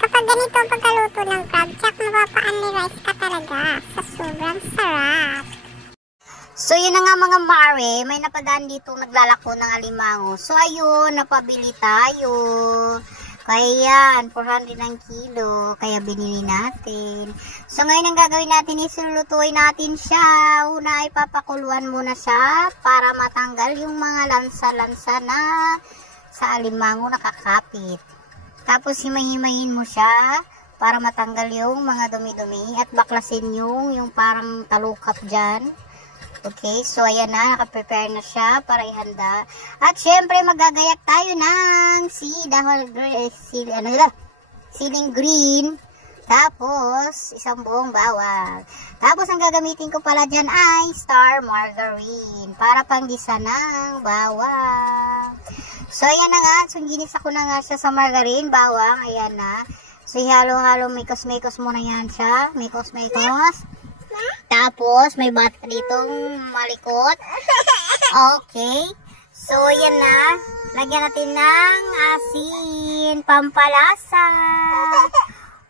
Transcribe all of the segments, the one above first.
Kapag ganito ang pagkaluto ng crab, tsak mapapa-only rice ka talaga sa sobrang sarap. So, yun na nga mga mare, may napadaan dito naglalako ng alimango. So, ayun, napabili tayo. Kaya yan, 400 ang kilo, kaya binili natin. So, ngayon ang gagawin natin is lulutuin natin siya. Una ay papakuluan muna siya para matanggal yung mga lansa-lansa na sa alimango nakakapit. Tapos, himay-himayin mo siya para matanggal yung mga dumi-dumi at baklasin yung parang talukap dyan. Okay, so ayan na, nakaprepare na siya para ihanda. At syempre magagayak tayo ng siling green. Tapos, isang buong bawang. Tapos, ang gagamitin ko pala dyan ay star margarine para panggisa ng bawang. So, ayan na nga. So, ginisa ko na nga siya sa margarine, bawang. Ayan na. So, halo-halo, mikos-mikos muna yan siya. Mikos-mikos. Tapos, may bata ditong malikot. Okay. So, yan na. Lagyan natin ng asin, pampalasa.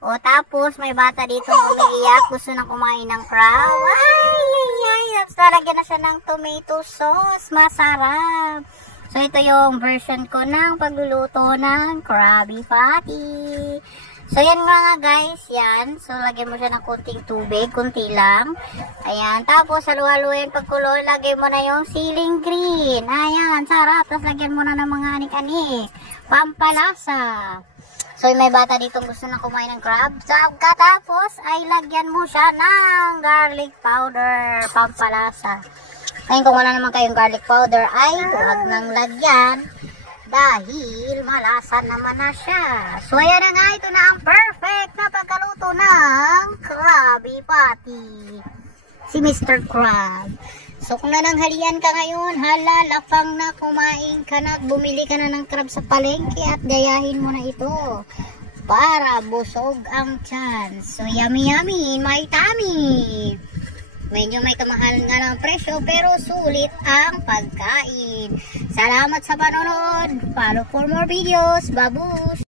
O, tapos, may bata ditong umiiyak. Gusto na kumain ng crab. Ay. So, lagyan na siya ng tomato sauce. Masarap. So, ito yung version ko ng pagluluto ng Krabby Patty. So, yan mga guys, yan. So, lagyan mo siya ng kunting tubig, kunti lang. Ayan. Tapos, halu-haluin pagkulo, lagyan mo na yung siling green. Ayan, sarap. Tapos, lagyan mo na ng mga anik-anik. Pampalasa. So, may bata dito gusto na kumain ng crab. So, katapos, ay lagyan mo siya ng garlic powder. Pampalasa. Ngayon, kung wala naman kayong garlic powder, ay huwag nang lagyan. Dahil malasa naman na siya. So, ayan na nga. Ito na ang perfect na pagkaluto ng Krabby Patty. Si Mr. Crab. So, kung nananghalian ka ngayon, halalapang na kumain ka na at bumili ka na ng crab sa palengke at gayahin mo na ito para busog ang tiyan. So, yummy yummy, my tummy. Medyo may kamahal nga ng presyo pero sulit ang pagkain. Salamat sa panonood. Follow for more videos. Babus!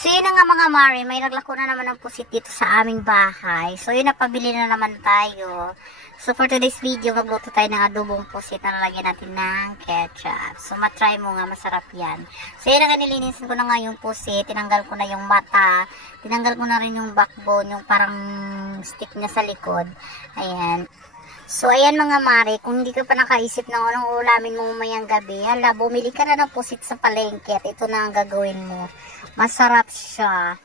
So yun na nga mga mare, may naglako na naman ng pusit dito sa aming bahay. So yun, napabili na naman tayo. So for today's video, magluto tayo ng adobong pusit na lalagyan natin ng ketchup. So matry mo nga, masarap yan. So yun na nga, nilinisin ko na nga yung pusit. Tinanggal ko na yung mata. Tinanggal ko na rin yung backbone, yung parang stick niya sa likod. Ayan. So ayan mga mare, kung hindi ka pa nakaisip ng anong ulamin mo mamayang gabi, hala, bumili ka na ng pusit sa palengke at ito na ang gagawin mo. Masarap siya.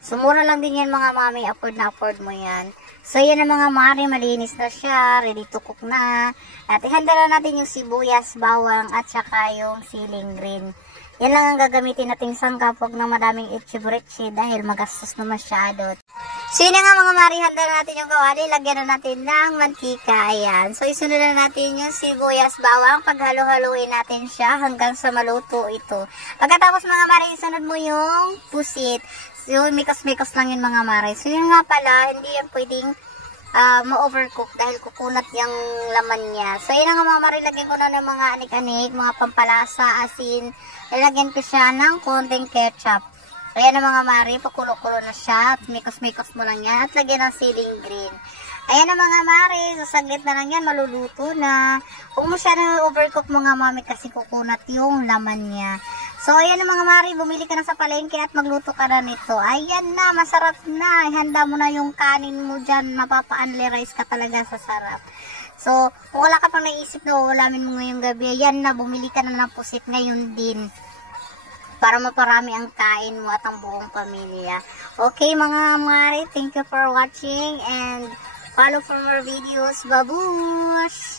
So mura lang din yan mga mami, afford na afford mo yan. So yan na mga mare, malinis na siya, ready to cook na. At ihanda na natin yung sibuyas, bawang at saka yung siling green. Yan lang ang gagamitin nating sangkap, huwag na madaming itchiburitchi dahil magastos na masyado. So yun na nga mga mare, handa na natin yung kawali, lagyan na natin ng mantika. Ayan. So isunod na natin yung sibuyas, bawang, paghalo-haluin natin siya hanggang sa maluto ito. Pagkatapos mga mare, isunod mo yung pusit. So mikos-mikos lang yun mga mare. So yun nga pala, hindi yan pwedeng ma-overcook dahil kukunat yung laman niya. So yun nga mga mare, lagyan ko na ng mga anik-anik, mga pampalasa, asin. Ilagyan ko siya ng konting ketchup. Ayan na mga mare, pakulo-kulo na siya. Mikos-mikos mo lang yan. At lagyan ng siling green. Ayan na mga mare, sasaglit na lang yan, maluluto na. Huwag mo siya na overcook mga mami kasi kukunat yung laman niya. So ayan na mga mare, bumili ka na sa palengke at magluto ka na nito. Ayan na, masarap na. Ihanda mo na yung kanin mo dyan. Mapapa-only rice ka talaga sa sarap. So, kung wala ka pang naisip na ulamin mo ngayong gabi, ayan na, bumili ka na ng pusit ngayon din. Para maparami ang kain mo at ang buong pamilya. Okay mga mare, thank you for watching and follow for more videos. Babush!